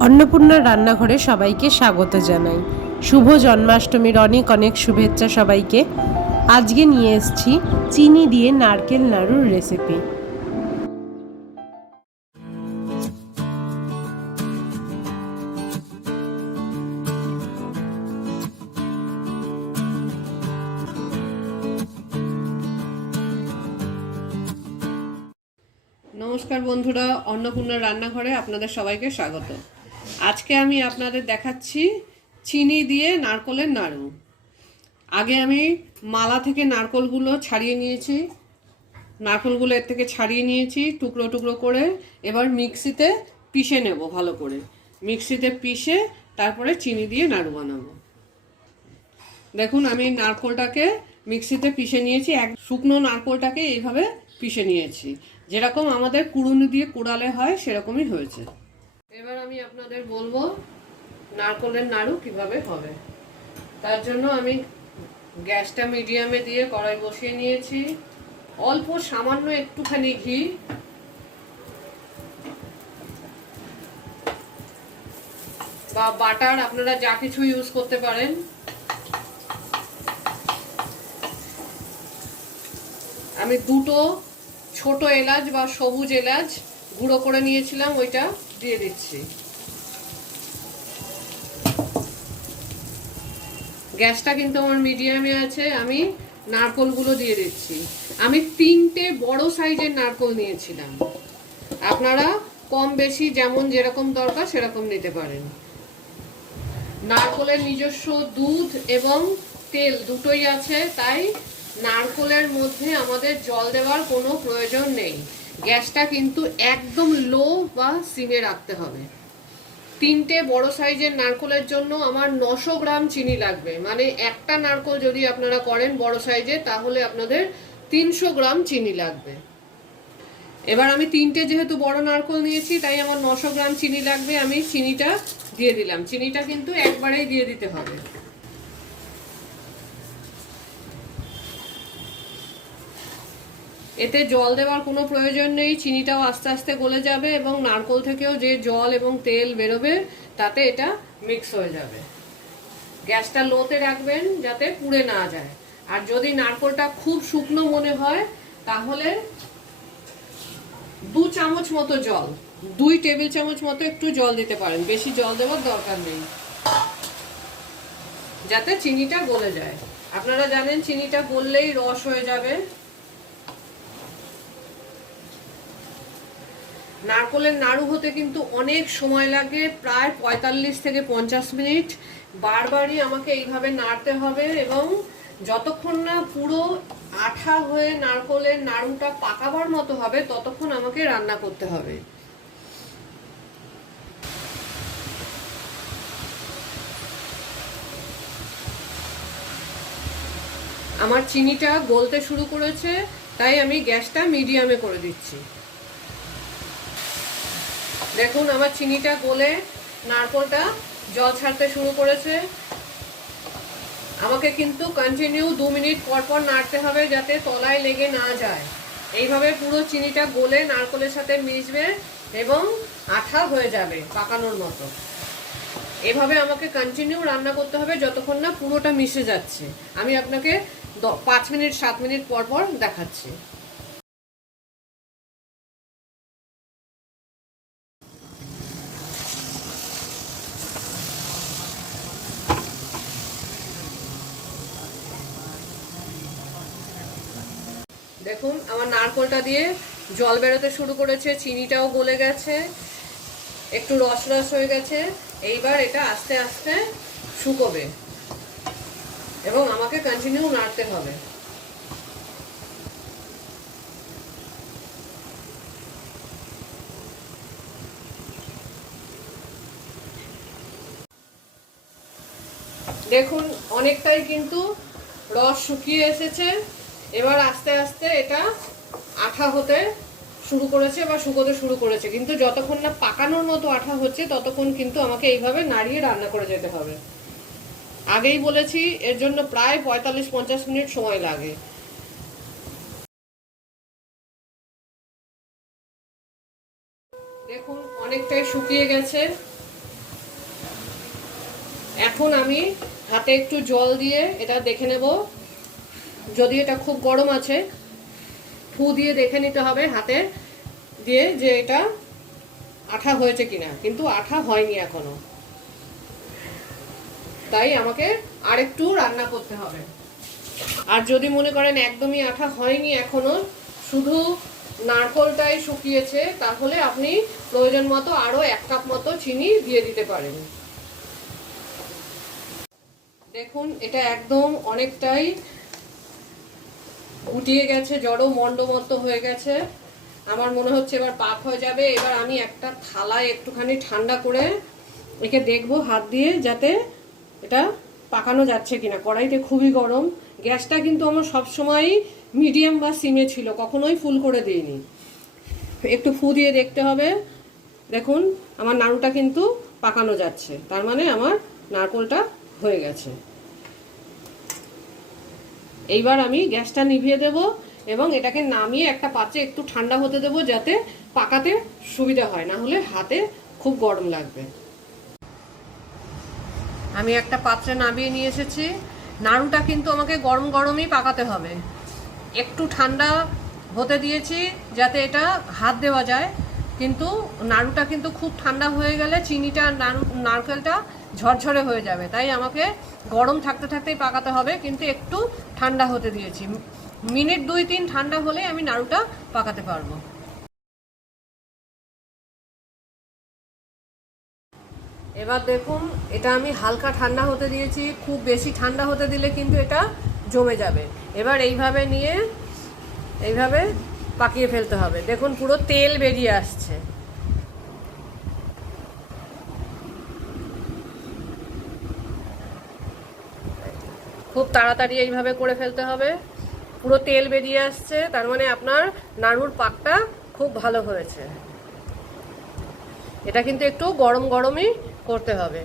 अन्नपूर्णार रान्नाघरे सबाइके स्वागत जानाई। शुभ जन्माष्टमीर अनेक अनेक शुभेच्छा सबाइके। आजके निये एसेछि चीनी दिए नारकेल नाड़ुर रेसिपि। नमस्कार बंधुरा, अन्नपूर्णार रान्नाघरे आपनादेर सबाइके स्वागत। आज के आमी आपनादेर देखाচ্ছি चीनी दिए नारकोलेर नाड़ू। आगे आमी माला थेके नारकोलगुलो छाड़िए निয়েছি, नारकोलगुलो एर थेके छाड़िए निয়েছি टुकरो टुकरो करे। एबार मिक्सिते पिषे नेब भालो करे। मिक्सिते पिषे तारपरे चीनी दिए नाड़ू बानाबो। देखुन आमी नारकोलटाके मिक्सिते पिषे निয়েছি, एक शुकनो नारकोलटाके এইভাবে পিষে নিয়েছি, যেরকম আমাদের কুড়ুনি দিয়ে কুড়ালে হয় সেরকমই হয়েছে। এবার আমি আপনাদের বলবো নারকোলের নাড়ু কিভাবে হবে। তার জন্য আমি গ্যাসটা মিডিয়ামে দিয়ে কড়াই বসিয়ে নিয়েছি। অল্প সামান্য একটুখানি ঘি, বা বাটার আপনারা যা কিছু ইউজ করতে পারেন। আমি দুটো ছোট এলাচ বা সবুজ এলাচ গুঁড়ো করে নিয়েছিলাম, ওইটা দিয়ে দিচ্ছি। গ্যাসটা কিন্তু আমার মিডিয়ামে আছে। আমি নারকোলগুলো দিয়ে দিচ্ছি। আমি 3টে বড় সাইজের নারকোল নিয়েছিলাম, আপনারা কম বেশি যেমন যেরকম দরকার সেরকম নিতে পারেন। নারকোলের নিজস্ব দুধ এবং তেল দুটোই আছে, তাই নারকোলের মধ্যে আমাদের জল দেওয়ার কোনো প্রয়োজন নেই। গ্যাসটা কিন্তু একদম লো বা সিমে রাখতে হবে। 3টে বড় সাইজের নারকোলের জন্য আমার 900 গ্রাম চিনি লাগবে। মানে একটা নারকোল যদি আপনারা করেন বড় সাইজে, তাহলে আপনাদের 300 গ্রাম চিনি লাগবে। এবার আমি 3টে যেহেতু বড় নারকোল নিয়েছি, তাই আমার 900 গ্রাম চিনি লাগবে। আমি চিনিটা দিয়ে দিলাম। চিনিটা কিন্তু একবারেই দিয়ে দিতে হবে। এতে জল দেওয়ার কোনো প্রয়োজন নেই। চিনিটাও আস্তে আস্তে গলে যাবে এবং নারকোল থেকেও যে জল এবং তেল বেরোবে তাতে এটা মিক্স হয়ে যাবে। গ্যাসটা লোতে রাখবেন যাতে পুড়ে না যায়। আর যদি নারকোলটা খুব শুকনো মনে হয় তাহলে 2 চামচ মতো জল, 2 টেবিল চামচ মতো একটু জল দিতে পারেন। বেশি জল দেওয়ার দরকার নেই, যাতে চিনিটা গলে যায়। আপনারা জানেন চিনিটা গললেই রস হয়ে যাবে। নারকোলের নাড়ু হতে কিন্তু অনেক সময় লাগে, প্রায় 45 থেকে 50 মিনিট। বারবারই আমাকে এইভাবে নাড়তে হবে এবং যতক্ষণ না পুরো আঠা হয়ে নারকোলের নাড়ুটা পাকাবার মতো হবে ততক্ষণ আমাকে রান্না করতে হবে। আমার চিনিটা গলতে শুরু করেছে, তাই আমি গ্যাসটা মিডিয়ামে করে দিচ্ছি। দেখুন আমার চিনিটা গলে নারকোলটা জল ছাড়তে শুরু করেছে। আমাকে কিন্তু কন্টিনিউ 2 মিনিট পর পর নাড়তে হবে যাতে তলায় লেগে না যায়। এইভাবে পুরো চিনিটা গলে নারকোলের সাথে মিশবে এবং আঠা হয়ে যাবে পাকানোর মতো। এভাবে আমাকে কন্টিনিউ রান্না করতে হবে যতক্ষণ না পুরোটা মিশে যাচ্ছে। আমি আপনাকে 5 মিনিট 7 মিনিট পর পর দেখাচ্ছি। দেখুন আমার নারকোলটা দিয়ে জল বেরোতে শুরু করেছে, চিনিটাও গলে গেছে, একটু রস রস হয়ে গেছে। এইবার এটা আস্তে আস্তে শুকোবে এবং আমাকে কন্টিনিউ নাড়তে হবে। দেখুন অনেকটাই কিন্তু রস শুকিয়ে এসেছে। এবার আস্তে আস্তে এটা আঠা হতে শুরু করেছে বা শুকোতে শুরু করেছে, কিন্তু যতক্ষণ না পাকানোর মতো আঠা হচ্ছে ততক্ষণ কিন্তু আমাকে এইভাবে নাড়িয়ে রান্না করে যেতে হবে। আগেই বলেছি এর জন্য প্রায় 45-50 মিনিট সময় লাগে। দেখুন অনেকটাই শুকিয়ে গেছে। এখন আমি হাতে একটু জল দিয়ে এটা দেখে নেব, যদি এটা খুব গরম আছে ফু দিয়ে দেখে নিতে হবে হাতে দিয়ে যে এটা আঠা হয়েছে কিনা, কিন্তু আঠা হয়নি এখনো, তাই আমাকে আরেকটু রান্না করতে হবে। আর যদি মনে করেন একদমই আঠা হয়নি এখনো, শুধু নারকোলটাই শুকিয়েছে, তাহলে আপনি প্রয়োজন মতো আরো 1 কাপ মতো চিনি দিয়ে দিতে পারেন। দেখুন এটা একদম অনেকটাই গুটিয়ে গেছে, জড়ো মন্ডমত্ত হয়ে গেছে। আমার মনে হচ্ছে এবার পাক হয়ে যাবে। এবার আমি একটা থালায় একটুখানি ঠান্ডা করে একে দেখবো হাত দিয়ে, যাতে এটা পাকানো যাচ্ছে কিনা। কড়াইতে খুবই গরম, গ্যাসটা কিন্তু আমার সবসময় মিডিয়াম বা সিমে ছিল, কখনোই ফুল করে দিইনি। একটু ফু দিয়ে দেখতে হবে। দেখুন আমার নাড়ুটা কিন্তু পাকানো যাচ্ছে, তার মানে আমার নারকোলটা হয়ে গেছে। এইবার আমি গ্যাসটা নিভিয়ে দেব এবং এটাকে নামিয়ে একটা পাত্রে একটু ঠান্ডা হতে দেব, যাতে পাকাতে সুবিধা হয়, না হলে হাতে খুব গরম লাগবে। আমি একটা পাত্রে নামিয়ে নিয়ে এসেছি। নাড়ুটা কিন্তু আমাকে গরম গরমই পাকাতে হবে। একটু ঠান্ডা হতে দিয়েছি যাতে এটা হাত দেওয়া যায়, কিন্তু নাড়ুটা কিন্তু খুব ঠান্ডা হয়ে গেলে চিনিটা নারকেলটা ঝরঝরে হয়ে যাবে, তাই আমাকে গরম থাকতে থাকতেই পাকাতে হবে, কিন্তু একটু ঠান্ডা হতে দিয়েছি। মিনিট 2-3 ঠান্ডা হলেই আমি নাড়ুটা পাকাতে পারবো। এবার দেখুন এটা আমি হালকা ঠান্ডা হতে দিয়েছি, খুব বেশি ঠান্ডা হতে দিলে কিন্তু এটা জমে যাবে। এবার এইভাবে নিয়ে এইভাবে পাকিয়ে ফেলতে হবে। দেখুন পুরো তেল বেরিয়ে আসছে। খুব তাড়াতাড়ি এইভাবে করে ফেলতে হবে। পুরো তেল বেরিয়ে আসছে, তার মানে আপনার নাড়ুর পাকটা খুব ভালো হয়েছে। এটা কিন্তু একটু গরম গরমই করতে হবে,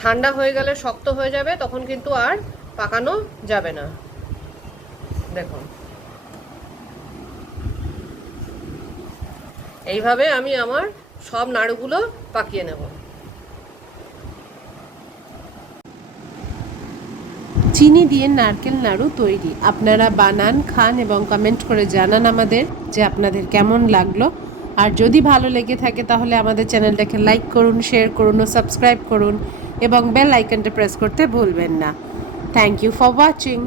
ঠান্ডা হয়ে গেলে শক্ত হয়ে যাবে, তখন কিন্তু আর পাকানো যাবে না। দেখুন এইভাবে আমি আমার সব নাড়ুগুলো পাকিয়ে নেব। চিনি দিয়ে নারকেল নাড়ু তৈরি। আপনারা বানান, খান এবং কমেন্ট করে জানান আমাদের যে আপনাদের কেমন লাগলো। আর যদি ভালো লেগে থাকে তাহলে আমাদের চ্যানেলটাকে লাইক করুন, শেয়ার করুন ও সাবস্ক্রাইব করুন এবং বেল আইকনটা প্রেস করতে ভুলবেন না। Thank you for watching.